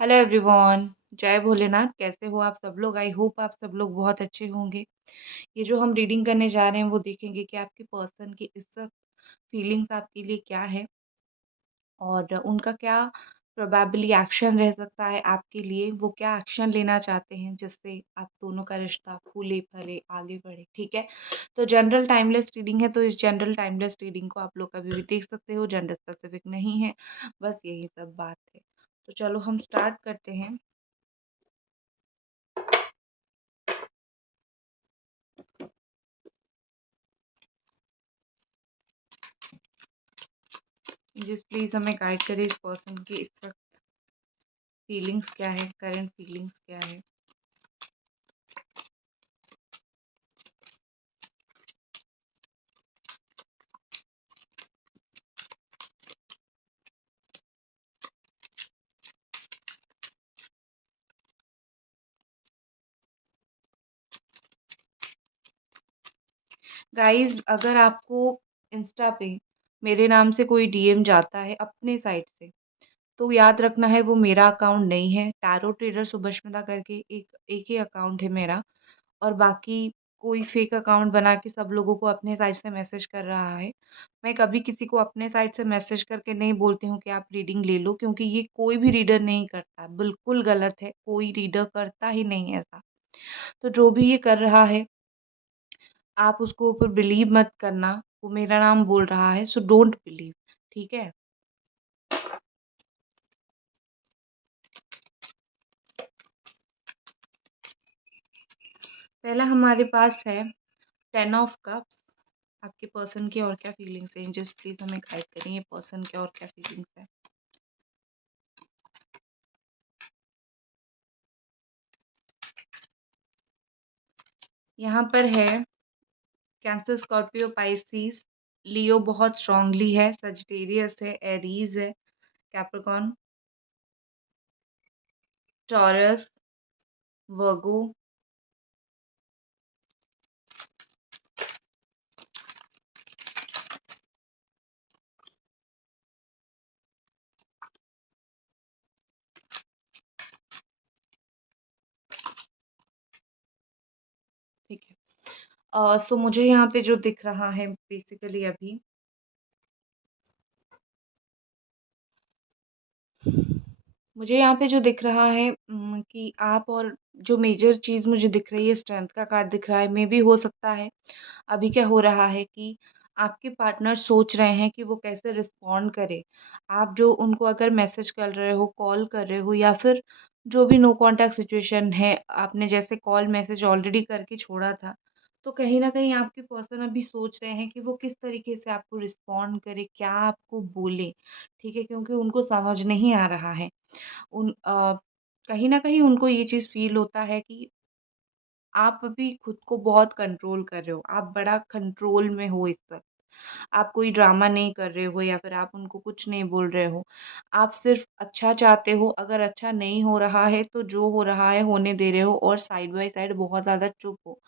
Hello everyone. जय भोलेनाथ। कैसे हो आप सब लोग? आई होप आप सब लोग बहुत अच्छे होंगे। ये जो हम रीडिंग करने जा रहे हैं वो देखेंगे कि आपके पर्सन की इस वक्त फीलिंग्स आपके लिए क्या है और उनका क्या प्रोबेबली एक्शन रह सकता है आपके लिए। वो क्या एक्शन लेना चाहते हैं जिससे आप दोनों का रिश्ता फूले फले आगे बढ़े। ठीक है, तो जनरल टाइमलेस रीडिंग है, तो इस जनरल टाइमलेस रीडिंग को आप लोग कभी भी देख सकते हो। जेंडर स्पेसिफिक नहीं है, बस यही सब बात है। तो चलो हम स्टार्ट करते हैं। जिस प्लीज हमें गाइड करे इस पर्सन की इस वक्त फीलिंग्स क्या है, करंट फीलिंग्स क्या है। गाइस, अगर आपको इंस्टा पे मेरे नाम से कोई डीएम जाता है अपने साइड से, तो याद रखना है वो मेरा अकाउंट नहीं है। टैरो ट्रेडर सुभष्मिता करके एक एक ही अकाउंट है मेरा, और बाकी कोई फेक अकाउंट बना के सब लोगों को अपने साइड से मैसेज कर रहा है। मैं कभी किसी को अपने साइड से मैसेज करके नहीं बोलती हूँ कि आप रीडिंग ले लो, क्योंकि ये कोई भी रीडर नहीं करता। बिल्कुल गलत है, कोई रीडर करता ही नहीं है ऐसा। तो जो भी ये कर रहा है, आप उसको ऊपर बिलीव मत करना। वो मेरा नाम बोल रहा है, सो डोंट बिलीव। ठीक है। पहला हमारे पास है 10 ऑफ कप्स। आपके पर्सन की और क्या फीलिंग्स हैं? जस्ट प्लीज हमें गाइड करें, ये पर्सन की और क्या फीलिंग्स है। यहाँ पर है कैंसर, स्कॉर्पियो, पाइसिस, लियो बहुत स्ट्रांगली है, सजिटेरियस है, एरीज है, कैप्रिकॉर्न, टॉरस, वर्गो, ठीक है। सो मुझे यहाँ पे जो दिख रहा है बेसिकली अभी, मुझे यहाँ पे जो दिख रहा है कि आप, और जो मेजर चीज़ मुझे दिख रही है, स्ट्रेंथ का कार्ड दिख रहा है। मे भी हो सकता है अभी क्या हो रहा है कि आपके पार्टनर सोच रहे हैं कि वो कैसे रिस्पॉन्ड करे। आप जो उनको अगर मैसेज कर रहे हो, कॉल कर रहे हो, या फिर जो भी नो कांटेक्ट सिचुएशन है, आपने जैसे कॉल मैसेज ऑलरेडी करके छोड़ा था, तो कहीं ना कहीं आपके पर्सन अभी सोच रहे हैं कि वो किस तरीके से आपको रिस्पॉन्ड करे, क्या आपको बोले। ठीक है, क्योंकि उनको समझ नहीं आ रहा है। कहीं न कहीं उनको ये चीज़ फ़ील होता है कि आप अभी खुद को बहुत कंट्रोल कर रहे हो, आप बड़ा कंट्रोल में हो इस वक़्त। आप कोई ड्रामा नहीं कर रहे हो या फिर आप उनको कुछ नहीं बोल रहे हो। आप सिर्फ़ अच्छा चाहते हो, अगर अच्छा नहीं हो रहा है तो जो हो रहा है होने दे रहे हो, और साइड बाय साइड बहुत ज़्यादा चुप हो।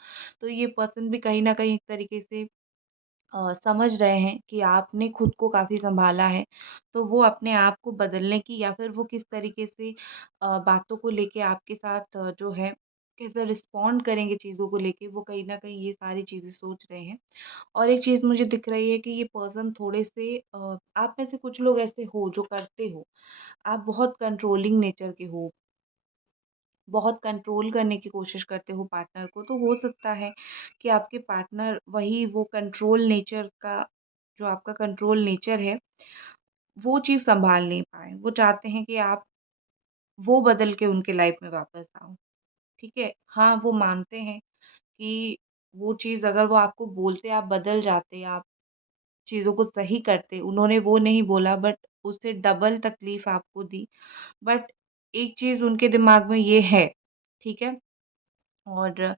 तो ये पर्सन भी कहीं न कहीं एक तरीके से समझ रहे हैं कि आपने खुद को काफ़ी सँभाला है, तो वो अपने आप को बदलने की, या फिर वो किस तरीके से बातों को लेके आपके साथ जो है कैसे रिस्पॉन्ड करेंगे चीज़ों को लेके, वो कहीं न कहीं ये सारी चीज़ें सोच रहे हैं। और एक चीज़ मुझे दिख रही है कि ये पर्सन थोड़े से आप में से कुछ लोग ऐसे हो जो करते हो, आप बहुत कंट्रोलिंग नेचर के हो, बहुत कंट्रोल करने की कोशिश करते हो पार्टनर को। तो हो सकता है कि आपके पार्टनर वही वो कंट्रोल नेचर का, जो आपका कंट्रोल नेचर है, वो चीज़ सँभाल नहीं पाएँ। वो चाहते हैं कि आप वो बदल के उनके लाइफ़ में वापस आओ। ठीक है? हाँ, वो मानते हैं कि वो चीज़ अगर वो आपको बोलते, आप बदल जाते, आप चीज़ों को सही करते। उन्होंने वो नहीं बोला, बट उससे डबल तकलीफ़ आपको दी। बट एक चीज़ उनके दिमाग में ये है, ठीक है? और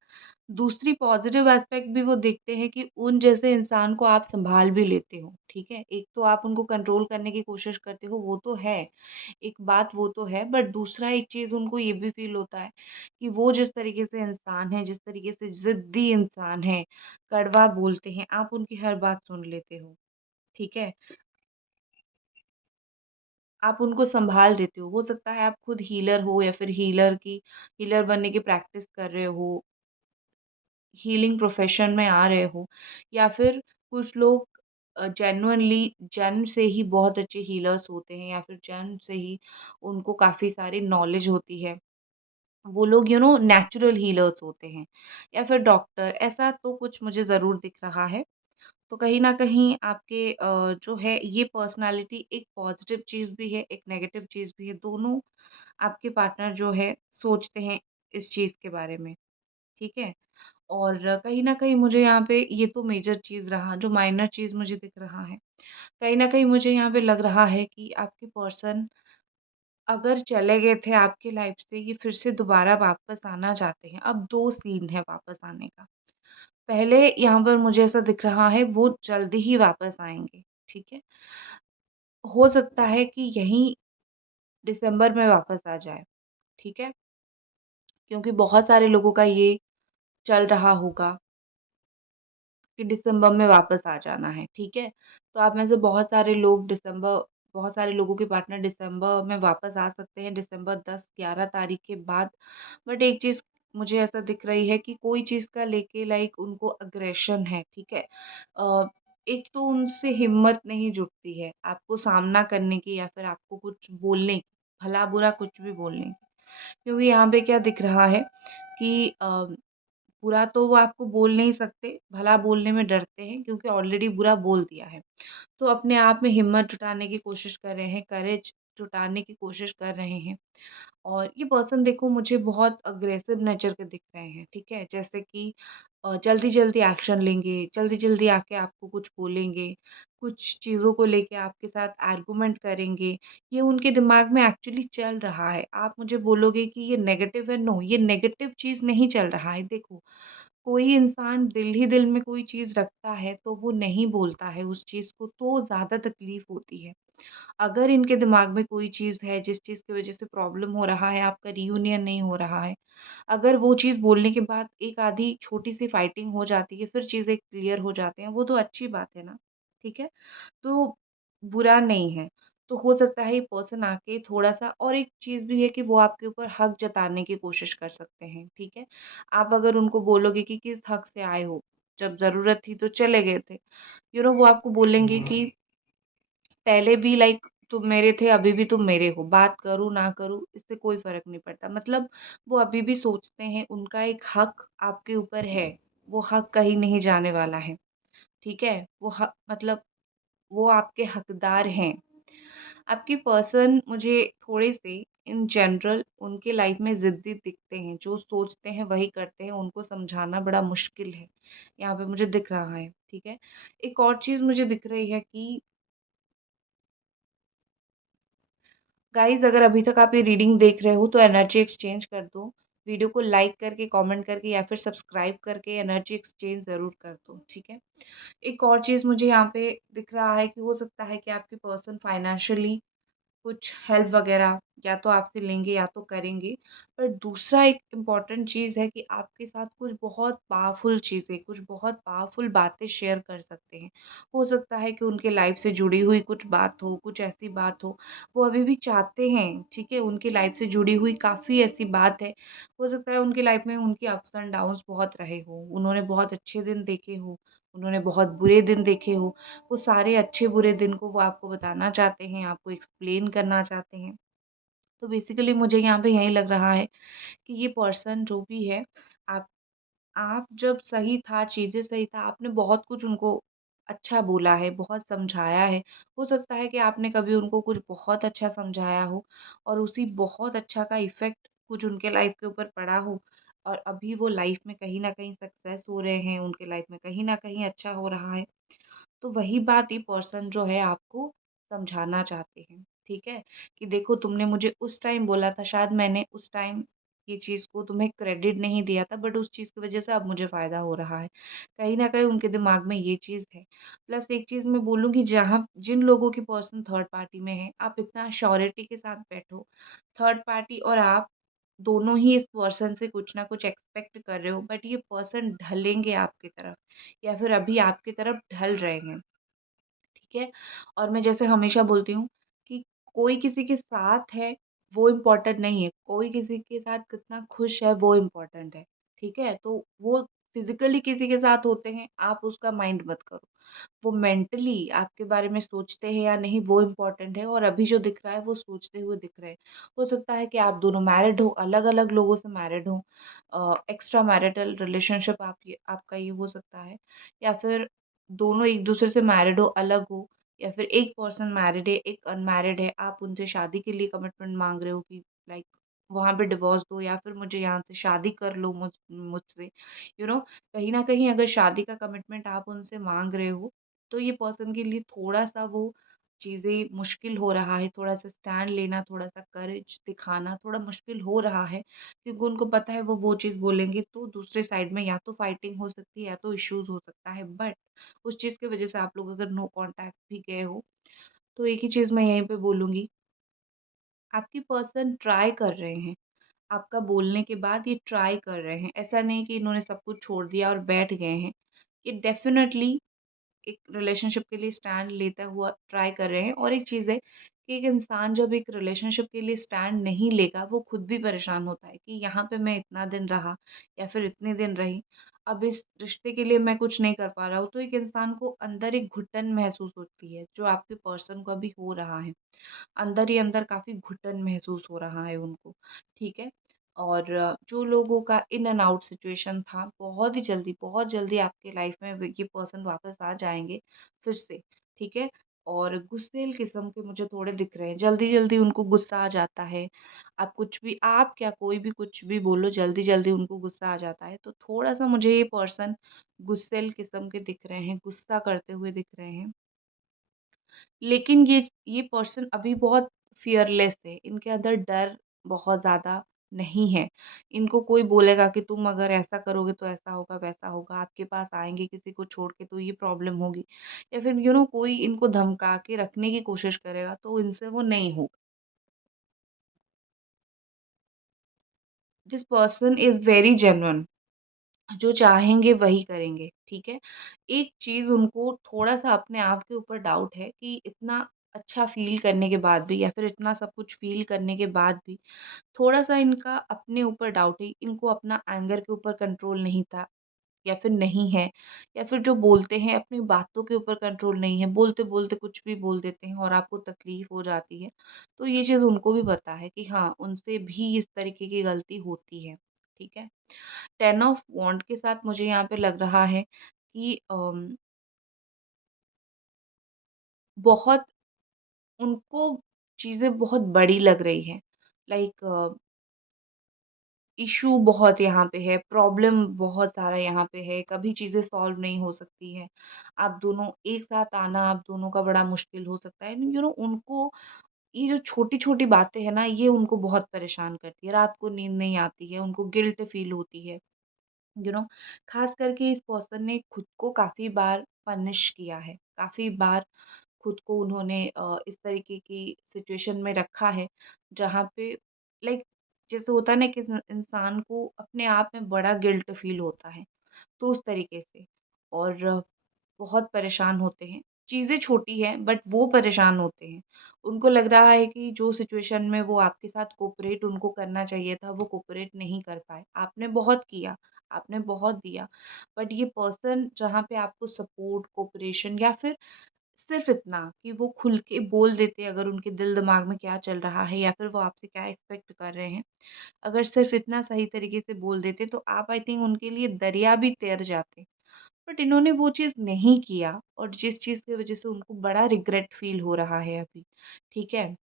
दूसरी पॉज़िटिव एस्पेक्ट भी वो देखते हैं कि उन जैसे इंसान को आप सँभाल भी लेते हो, ठीक है? एक तो आप उनको कंट्रोल करने की कोशिश करते हो, वो तो है, एक बात वो तो है, बट दूसरा एक चीज़ उनको ये भी फ़ील होता है कि वो जिस तरीके से इंसान है, जिस तरीके से ज़िद्दी इंसान है, कड़वा बोलते हैं, आप उनकी हर बात सुन लेते हो, ठीक है? आप उनको सँभाल देते हो। सकता है आप खुद हीलर हो या फिर हीलर बनने की प्रैक्टिस कर रहे हो, हीलिंग प्रोफ़ेशन में आ रहे हो, या फिर कुछ लोग जेन्युइनली जन्म से ही बहुत अच्छे हीलर्स होते हैं, या फिर जन्म से ही उनको काफ़ी सारी नॉलेज होती है। वो लोग नेचुरल हीलर्स होते हैं, या फिर डॉक्टर, ऐसा तो कुछ मुझे ज़रूर दिख रहा है। तो कहीं न कहीं आपके जो है ये पर्सनैलिटी एक पॉज़िटिव चीज़ भी है, एक नेगेटिव चीज़ भी है, दोनों आपके पार्टनर जो है सोचते हैं इस चीज़ के बारे में, ठीक है? और कहीं न कहीं मुझे यहाँ पे ये तो मेजर चीज़ रहा, जो माइनर चीज़ मुझे दिख रहा है, कहीं न कहीं मुझे यहाँ पे लग रहा है कि आपके पर्सन अगर चले गए थे आपकी लाइफ़ से, ये फिर से दोबारा वापस आना चाहते हैं। अब 2 सीन है वापस आने का। पहले यहाँ पर मुझे ऐसा दिख रहा है वो जल्दी ही वापस आएँगे, ठीक है? हो सकता है कि यहीं दिसंबर में वापस आ जाए, ठीक है? क्योंकि बहुत सारे लोगों का ये चल रहा होगा कि दिसंबर में वापस आ जाना है, ठीक है? तो आप में से बहुत सारे लोगों के पार्टनर दिसंबर में वापस आ सकते हैं, दिसंबर 10-11 तारीख के बाद। बट एक चीज़ मुझे ऐसा दिख रही है कि कोई चीज़ का लेके लाइक उनको अग्रेशन है, ठीक है? एक तो उनसे हिम्मत नहीं जुटती है, आपको सामना करने की या फिर आपको कुछ बोलने की, भला-बुरा कुछ भी बोलने की। क्योंकि यहाँ पे क्या दिख रहा है कि बुरा तो वो आपको बोल नहीं सकते, भला बोलने में डरते हैं क्योंकि ऑलरेडी बुरा बोल दिया है। तो अपने आप में हिम्मत जुटाने की कोशिश कर रहे हैं, करेज जुटाने की कोशिश कर रहे हैं। और ये पर्सन देखो मुझे बहुत अग्रेसिव नेचर के दिख रहे हैं, ठीक है? जैसे कि जल्दी-जल्दी एक्शन लेंगे, जल्दी-जल्दी आके आपको कुछ बोलेंगे, कुछ चीज़ों को लेके आपके साथ आर्गुमेंट करेंगे। ये उनके दिमाग में एक्चुअली चल रहा है। आप मुझे बोलोगे कि ये नेगेटिव है, नो, ये नेगेटिव चीज़ नहीं चल रहा है। देखो, कोई इंसान दिल ही दिल में कोई चीज़ रखता है, तो वो नहीं बोलता है उस चीज़ को, तो ज़्यादा तकलीफ़ होती है। अगर इनके दिमाग में कोई चीज़ है जिस चीज़ की वज़ह से प्रॉब्लम हो रहा है, आपका रियूनियन नहीं हो रहा है, अगर वो चीज़ बोलने के बाद एक आधी छोटी-सी फाइटिंग हो जाती है, फिर चीज़ें क्लियर हो जाती हैं, वो तो अच्छी बात है ना, ठीक है? तो बुरा नहीं है। तो हो सकता है ये पर्सन आके थोड़ा-सा, और एक चीज़ भी है कि वो आपके ऊपर हक जताने की कोशिश कर सकते हैं, ठीक है? आप अगर उनको बोलोगे कि किस हक से आए हो? जब ज़रूरत थी तो चले गए थे। वो आपको बोलेंगे कि पहले भी लाइक तुम मेरे थे, अभी भी तुम मेरे हो। बात करूँ, ना करूँ, इससे कोई फ़र्क नहीं पड़ता। मतलब वो अभी भी सोचते हैं उनका एक हक आपके ऊपर है। वो हक कहीं नहीं जाने वाला है, ठीक है? वो हक मतलब वो आपके हकदार हैं। आपके पर्सन मुझे थोड़े-से इन जनरल उनके लाइफ़ में ज़िद्दी दिखते हैं। जो सोचते हैं वही करते हैं, उनको समझाना बड़ा मुश्किल है। यहाँ पे मुझे दिख रहा है, ठीक है? एक और चीज़ मुझे दिख रही है कि गाइज़, अगर अभी तक आप ये रीडिंग देख रहे हो तो एनर्जी एक्सचेंज कर दो। वीडियो को लाइक करके, कमेंट करके या फिर सब्सक्राइब करके एनर्जी एक्सचेंज ज़रूर कर दो, ठीक है? एक और चीज़ मुझे यहाँ पे दिख रहा है कि हो सकता है कि आपके पर्सन फाइनेंशियली कुछ हेल्प वगैरह या तो आपसे लेंगे या तो करेंगे। पर दूसरा एक इम्पॉर्टेंट चीज़ है कि आपके साथ कुछ बहुत पावरफुल बातें शेयर कर सकते हैं। हो सकता है कि उनके लाइफ़ से जुड़ी हुई कुछ बात हो, कुछ ऐसी बात हो, वो अभी भी चाहते हैं, ठीक है? उनकी लाइफ़ से जुड़ी हुई काफ़ी ऐसी बात है। हो सकता है उनकी लाइफ़ में उनकी अप्स एंड डाउन्स बहुत रहे हों, उन्होंने बहुत अच्छे दिन देखे हों, उन्होंने बहुत बुरे दिन देखे हों। वो सारे अच्छे-बुरे दिन को वो आपको बताना चाहते हैं, आपको एक्सप्लेन करना चाहते हैं। तो बेसिकली मुझे यहाँ पे यही लग रहा है कि ये पर्सन जो भी है, आप आप जब सही था, चीज़ें सही था, आपने बहुत कुछ उनको अच्छा बोला है, बहुत समझाया है। हो सकता है कि आपने कभी उनको कुछ बहुत अच्छा समझाया हो और उसी बहुत अच्छा का इफ़ेक्ट कुछ उनके लाइफ़ के ऊपर पड़ा हो, और अभी वो लाइफ़ में कहीं न कहीं सक्सेस हो रहे हैं, उनके लाइफ़ में कहीं न कहीं अच्छा हो रहा है। तो वही बात ये पर्सन जो है आपको समझाना चाहते हैं, ठीक है? कि देखो, तुमने मुझे उस टाइम बोला था, शायद मैंने उस टाइम ये चीज़ को तुम्हें क्रेडिट नहीं दिया था, बट उस चीज़ की वज़ह से अब मुझे फ़ायदा हो रहा है। कहीं न कहीं उनके दिमाग में ये चीज़ है। प्लस एक चीज़ मैं बोलूँगी, जहाँ जिन लोगों की पर्सन थर्ड पार्टी में है, आप इतना श्योरिटी के साथ बैठो, थर्ड पार्टी और आप दोनों ही इस पर्सन से कुछ ना कुछ एक्सपेक्ट कर रहे हो, बट ये पर्सन ढलेंगे आपकी तरफ या फिर अभी आपकी तरफ ढल रहे हैं। ठीक है? और मैं जैसे हमेशा बोलती हूँ कि कोई किसी के साथ है, वो इम्पोर्टेंट नहीं है, कोई किसी के साथ कितना खुश है वो इम्पोर्टेंट है, ठीक है? तो वो फिज़िकली किसी के साथ होते हैं, आप उसका माइंड मत करो। वो मेंटली आपके बारे में सोचते हैं या नहीं वो इम्पोर्टेंट है, और अभी जो दिख रहा है वो सोचते हुए दिख रहे हैं। हो सकता है कि आप दोनों मैरिड हो, अलग-अलग लोगों से मैरिड हो, एक्स्ट्रा मैरिटल रिलेशनशिप आपका ये हो सकता है, या फिर दोनों एक-दूसरे से मैरिड हो, अलग हो, या फिर एक पर्सन मैरिड है, एक अनमैरिड है, आप उनसे शादी के लिए कमिटमेंट माँग रहे हो कि लाइक वहाँ पे डिवोर्स दो या फिर मुझे यहाँ से शादी कर लो मुझसे। यू नो कहीं न कहीं अगर शादी का कमिटमेंट आप उनसे माँग रहे हो, तो ये पर्सन के लिए थोड़ा-सा वो चीज़ें मुश्किल हो रहा है, थोड़ा-सा स्टैंड लेना, थोड़ा-सा करेज दिखाना थोड़ा मुश्किल हो रहा है, क्योंकि उनको पता है वो चीज़ बोलेंगे तो दूसरे साइड में या तो फाइटिंग हो सकती है या तो इश्यूज़ हो सकता है। बट उस चीज़ की वज़ह से आप लोग अगर नो कॉन्टैक्ट भी गए हो, तो एक ही चीज़ मैं यहीं पे बोलूँगी, आपके पर्सन ट्राई कर रहे हैं। आपका बोलने के बाद ये ट्राई कर रहे हैं। ऐसा नहीं कि इन्होंने सब कुछ छोड़ दिया और बैठ गए हैं। ये डेफ़िनेटली एक रिलेशनशिप के लिए स्टैंड लेता हुआ ट्राई कर रहे हैं, और एक चीज़ है कि एक इंसान जब एक रिलेशनशिप के लिए स्टैंड नहीं लेगा, वो खुद भी परेशान होता है कि यहाँ पे मैं इतना दिन रहा या फिर इतने दिन रही, अब इस रिश्ते के लिए मैं कुछ नहीं कर पा रहा हूँ, तो एक इंसान को अंदर एक घुटन महसूस होती है, जो आपके पर्सन को अभी हो रहा है। अंदर ही अंदर काफ़ी घुटन महसूस हो रहा है उनको, ठीक है? और जो लोगों का इन एंड आउट सिचुएशन था, बहुत जल्दी आपके लाइफ में ये पर्सन वापस आ जाएँगे फिर से, ठीक है? और गुस्सैल किस्म के मुझे थोड़े दिख रहे हैं, जल्दी-जल्दी उनको गुस्सा आ जाता है। आप क्या कोई भी कुछ भी बोलो, जल्दी-जल्दी उनको गुस्सा आ जाता है। तो थोड़ा-सा मुझे ये पर्सन गुस्सैल किस्म के दिख रहे हैं, गुस्सा करते हुए दिख रहे हैं। लेकिन ये पर्सन अभी बहुत फ़ियरलेस है, इनके अंदर डर बहुत ज़्यादा नहीं है। इनको कोई बोलेगा कि तुम अगर ऐसा करोगे तो ऐसा होगा, वैसा होगा, आपके पास आएँगे किसी को छोड़ के तो ये प्रॉब्लम होगी, या फिर कोई इनको धमका के रखने की कोशिश करेगा तो इनसे वो नहीं होगा। This person is very genuine. जो चाहेंगे वही करेंगे, ठीक है? एक चीज़ उनको थोड़ा-सा अपने आप के ऊपर डाउट है कि इतना अच्छा फ़ील करने के बाद भी या फिर इतना सब कुछ फ़ील करने के बाद भी थोड़ा-सा इनका अपने ऊपर डाउट है, इनको अपना एंगर के ऊपर कंट्रोल नहीं था या फिर नहीं है, या फिर जो बोलते हैं अपनी बातों के ऊपर कंट्रोल नहीं है, बोलते-बोलते कुछ भी बोल देते हैं और आपको तकलीफ़ हो जाती है। तो ये चीज़ उनको भी पता है कि हाँ, उनसे भी इस तरीके की गलती होती है, ठीक है? 10 ऑफ वांड के साथ मुझे यहाँ पे लग रहा है कि बहुत उनको चीज़ें बहुत बड़ी लग रही हैं। लाइक इश्यू बहुत यहाँ पे है, प्रॉब्लम बहुत सारा यहाँ पे है, कभी चीज़ें सॉल्व नहीं हो सकती हैं। आप दोनों एक साथ आना आप दोनों का बड़ा मुश्किल हो सकता है। उनको ये जो छोटी-छोटी बातें हैं ना, ये उनको बहुत परेशान करती है। रात को नींद नहीं आती है, उनको गिल्ट फ़ील होती है। यू नो खास करके इस पर्सन ने खुद को काफ़ी बार पनिश किया है, काफ़ी बार खुद को उन्होंने इस तरीके की सिचुएशन में रखा है, जहाँ पे लाइक जैसे होता है ना कि इंसान को अपने आप में बड़ा गिल्ट फील होता है, तो उस तरीके से, और बहुत परेशान होते हैं। चीज़ें छोटी हैं बट वो परेशान होते हैं। उनको लग रहा है कि जो सिचुएशन में वो आपके साथ कोऑपरेट उनको करना चाहिए था, वो कोऑपरेट नहीं कर पाए। आपने बहुत किया, आपने बहुत दिया, बट ये पर्सन जहाँ पे आपको सपोर्ट, कोऑपरेशन या फिर सिर्फ़ इतना कि वो खुल के बोल देते अगर उनके दिल-दिमाग में क्या चल रहा है या फिर वो आपसे क्या एक्सपेक्ट कर रहे हैं। अगर सिर्फ़ इतना सही तरीके से बोल देते तो आप आई थिंक उनके लिए दरिया भी तैर जाते। बट इन्होंने वो चीज़ नहीं किया, और जिस चीज़ की वज़ह से उनको बड़ा रिग्रेट फ़ील हो रहा है अभी, ठीक है?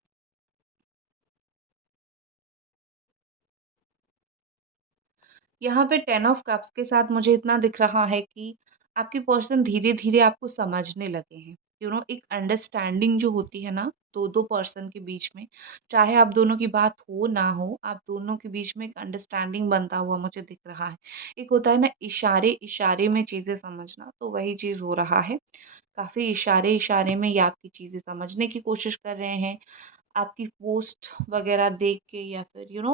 यहाँ पे 10 ऑफ कप्स के साथ मुझे इतना दिख रहा है कि आपके पर्सन धीरे-धीरे आपको समझने लगे हैं। एक अंडरस्टैंडिंग जो होती है ना 2-2 पर्सन के बीच में, चाहे आप दोनों की बात हो ना हो, आप दोनों के बीच में एक अंडरस्टैंडिंग बनता हुआ मुझे दिख रहा है। एक होता है ना इशारे-इशारे में चीज़ें समझना, तो वही चीज़ हो रहा है। काफ़ी इशारे-इशारे में ये आपकी चीज़ें समझने की कोशिश कर रहे हैं। आपकी पोस्ट वगैरह देख के या फिर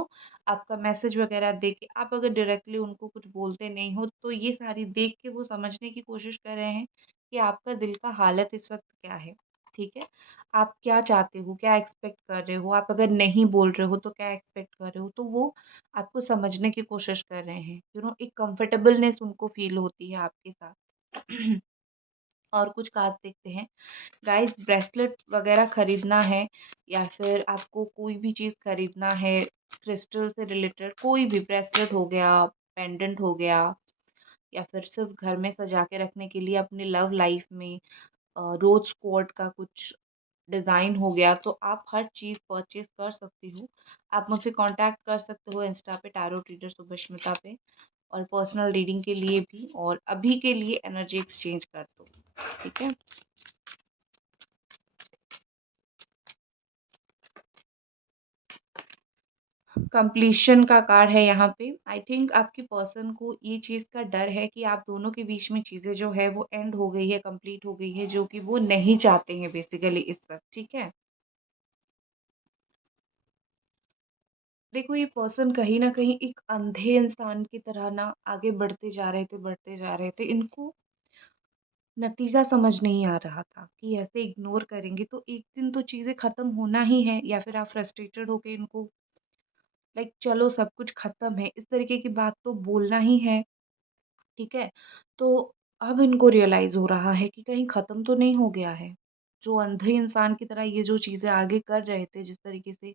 आपका मैसेज वगैरह देख के, आप अगर डायरेक्टली उनको कुछ बोलते नहीं हो, तो ये सारी देख के वो समझने की कोशिश कर रहे हैं कि आपका दिल का हालत इस वक़्त क्या है, ठीक है? आप क्या चाहते हो? क्या एक्सपेक्ट कर रहे हो? आप अगर नहीं बोल रहे हो तो क्या एक्सपेक्ट कर रहे हो? तो वो आपको समझने की कोशिश कर रहे हैं। एक कंफर्टेबलनेस उनको फ़ील होती है आपके साथ। और कुछ खास देखते हैं। गाइस, ब्रेसलेट वगैरह खरीदना है या फिर आपको कोई भी चीज़ खरीदना है क्रिस्टल से रिलेटेड, कोई भी ब्रेसलेट हो गया, पेंडेंट हो गया, या फिर सिर्फ घर में सजा के रखने के लिए अपनी लव लाइफ में रोज़ कोर्ट का कुछ डिज़ाइन हो गया, तो आप हर चीज़ परचेज़ कर सकती हो। आप मुझसे कॉन्टैक्ट कर सकते हो इंस्टा पे टैरो रीडर सुभष्मिता पे, और पर्सनल रीडिंग के लिए भी, और अभी के लिए एनर्जी एक्सचेंज कर दो, ठीक है? कंप्लीशन का कार्ड है यहाँ पे। आई थिंक आपके पर्सन को ये चीज़ का डर है कि आप दोनों के बीच में चीज़ें जो है वो एंड हो गई है, कंप्लीट हो गई है, जो कि वो नहीं चाहते हैं बेसिकली इस वक़्त, ठीक है? देखो, ये पर्सन कहीं न कहीं एक अंधे इंसान की तरह ना आगे बढ़ते जा रहे थे। इनको नतीजा समझ नहीं आ रहा था कि ऐसे इग्नोर करेंगे तो एक दिन तो चीज़ें ख़त्म होना ही है, या फिर आप फ्रस्ट्रेटेड होके इनको लाइक चलो सब कुछ ख़त्म है, इस तरीके की बात तो बोलना ही है, ठीक है? तो अब इनको रियलाइज़ हो रहा है कि कहीं ख़त्म तो नहीं हो गया है। जो अंधे इंसान की तरह ये जो चीज़ें आगे कर रहे थे, जिस तरीके से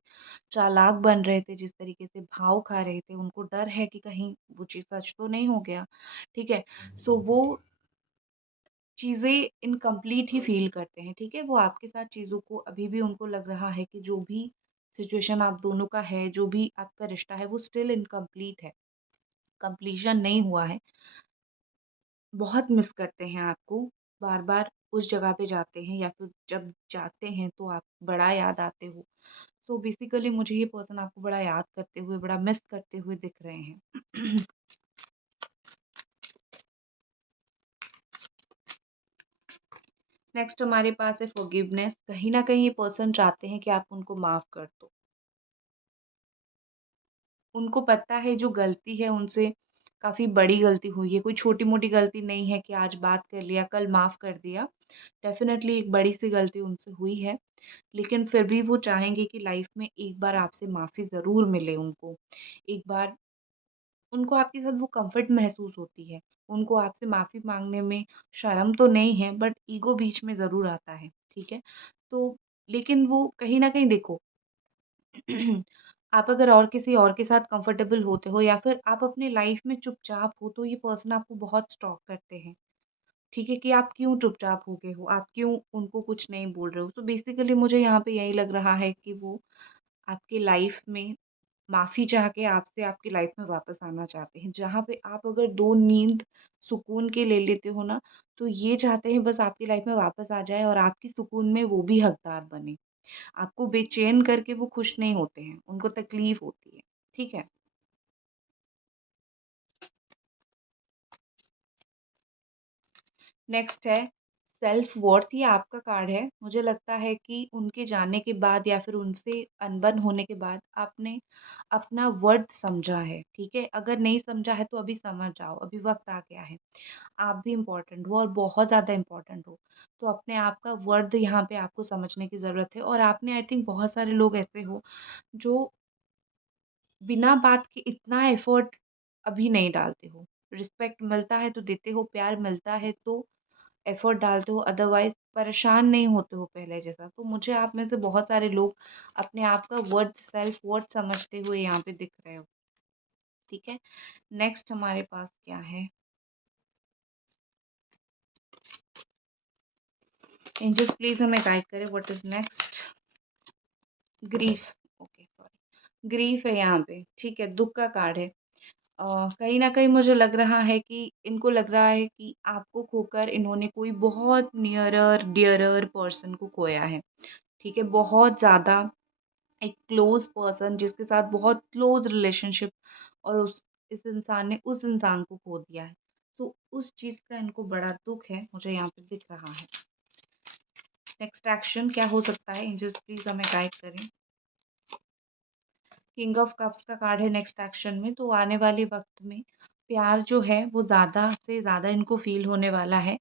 चालाक बन रहे थे, जिस तरीके से भाव खा रहे थे, उनको डर है कि कहीं वो चीज़ सच तो नहीं हो गया, ठीक है? सो वो चीज़ें इनकम्प्लीट ही फ़ील करते हैं, ठीक है? वो आपके साथ चीज़ों को अभी भी उनको लग रहा है कि जो भी सिचुएशन आप दोनों का है, जो भी आपका रिश्ता है, वो स्टिल इनकम्प्लीट है, कंप्लीशन नहीं हुआ है। बहुत मिस करते हैं आपको, बार-बार उस जगह पे जाते हैं, या फिर जब जाते हैं तो आप बड़ा याद आते हो। सो बेसिकली मुझे ये पर्सन आपको बड़ा याद करते हुए, बड़ा मिस करते हुए दिख रहे हैं। नेक्स्ट हमारे पास है फॉरगिवनेस। कहीं न कहीं ये पर्सन चाहते हैं कि आप उनको माफ़ कर दो। उनको पता है जो गलती है उनसे काफ़ी बड़ी गलती हुई है, कोई छोटी-मोटी गलती नहीं है कि आज बात कर लिया, कल माफ़ कर दिया। डेफ़िनेटली एक बड़ी-सी गलती उनसे हुई है, लेकिन फिर भी वो चाहेंगे कि लाइफ़ में एक बार आपसे माफ़ी ज़रूर मिले उनको। एक बार उनको आपके साथ वो कम्फ़र्ट महसूस होती है। उनको आपसे माफ़ी माँगने में शर्म तो नहीं है, बट ईगो बीच में ज़रूर आता है, ठीक है? तो लेकिन वो कहीं न कहीं देखो, आप अगर और किसी और के साथ कंफर्टेबल होते हो, या फिर आप अपनी लाइफ में चुपचाप हो, तो ये पर्सन आपको बहुत स्टॉक करते हैं, ठीक है? कि आप क्यों चुपचाप हो गए हो, आप क्यों उनको कुछ नहीं बोल रहे हो। तो बेसिकली मुझे यहाँ पे यही लग रहा है कि वो आपकी लाइफ में माफ़ी चाह के आपसे आपकी लाइफ में वापस आना चाहते हैं। जहाँ पे आप अगर 2 नींद सुकून की ले लेते हो ना, तो ये चाहते हैं बस आपकी लाइफ में वापस आ जाए और आपकी सुकून में वो भी हकदार बने। आपको बेचैन करके वो खुश नहीं होते हैं, उनको तकलीफ़ होती है, ठीक है? नेक्स्ट है सेल्फ वर्थ। ये आपका कार्ड है। मुझे लगता है कि उनके जाने के बाद या फिर उनसे अनबन होने के बाद आपने अपना वर्थ समझा है, ठीक है? अगर नहीं समझा है तो अभी समझ जाओ, अभी वक़्त आ गया है। आप भी इम्पोर्टेंट हो और बहुत ज़्यादा इम्पोर्टेंट हो। तो अपने आप का वर्थ यहाँ पे आपको समझने की ज़रूरत है, और आपने आई थिंक बहुत सारे लोग ऐसे हो जो बिना बात के इतना एफ़र्ट अभी नहीं डालते हो। रिस्पेक्ट मिलता है तो देते हो, प्यार मिलता है तो एफ़र्ट डालते हो, अदरवाइज़ परेशान नहीं होते हो पहले जैसा। तो मुझे आप में से बहुत सारे लोग अपने आप का वर्थ, सेल्फ वर्थ समझते हुए यहाँ पे दिख रहे हो, ठीक है? नेक्स्ट हमारे पास क्या है? एंजल्स प्लीज़ हमें गाइड करें, what is next? Grief, okay sorry. Grief है यहाँ पे, ठीक है, दुःख का कार्ड है। कहीं न कहीं मुझे लग रहा है कि इनको लग रहा है कि आपको खोकर इन्होंने कोई बहुत नियरर डियरर पर्सन को खोया है, ठीक है? बहुत ज़्यादा एक क्लोज़ पर्सन जिसके साथ बहुत क्लोज़ रिलेशनशिप, और उस इस इंसान ने उस इंसान को खो दिया है। तो उस चीज़ का इनको बड़ा दुःख है, मुझे यहाँ पे दिख रहा है। नेक्स्ट एक्शन क्या हो सकता है? एंजल्स प्लीज़ हमें गाइड करें। किंग ऑफ कप्स का कार्ड है नेक्स्ट एक्शन में, तो आने वाले वक़्त में प्यार जो है वो ज़्यादा से ज़्यादा इनको फ़ील होने वाला है।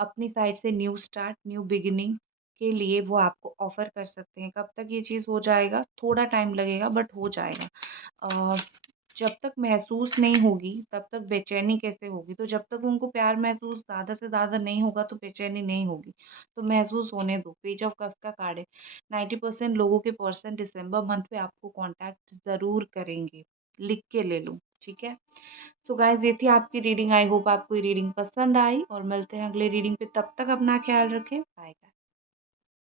अपनी साइड से न्यू स्टार्ट, न्यू बिगिनिंग, के लिए वो आपको ऑफ़र कर सकते हैं। कब तक ये चीज़ हो जाएगा? थोड़ा टाइम लगेगा बट हो जाएगा। अ, जब तक महसूस नहीं होगी तब तक बेचैनी कैसे होगी? तो जब तक उनको प्यार महसूस ज़्यादा से ज़्यादा नहीं होगा तो बेचैनी नहीं होगी। तो महसूस होने दो। पेज ऑफ कप्स का कार्ड है। 90% लोगों के पर्सन दिसंबर मंथ में आपको कॉन्टैक्ट ज़रूर करेंगे। लिख के ले लो, ठीक है? सो गाइज़ ये थी आपकी रीडिंग। आई होप आपको ये रीडिंग पसंद आई और मिलते हैं अगले रीडिंग पे। तब तक अपना ख़्याल रखें। Bye guys.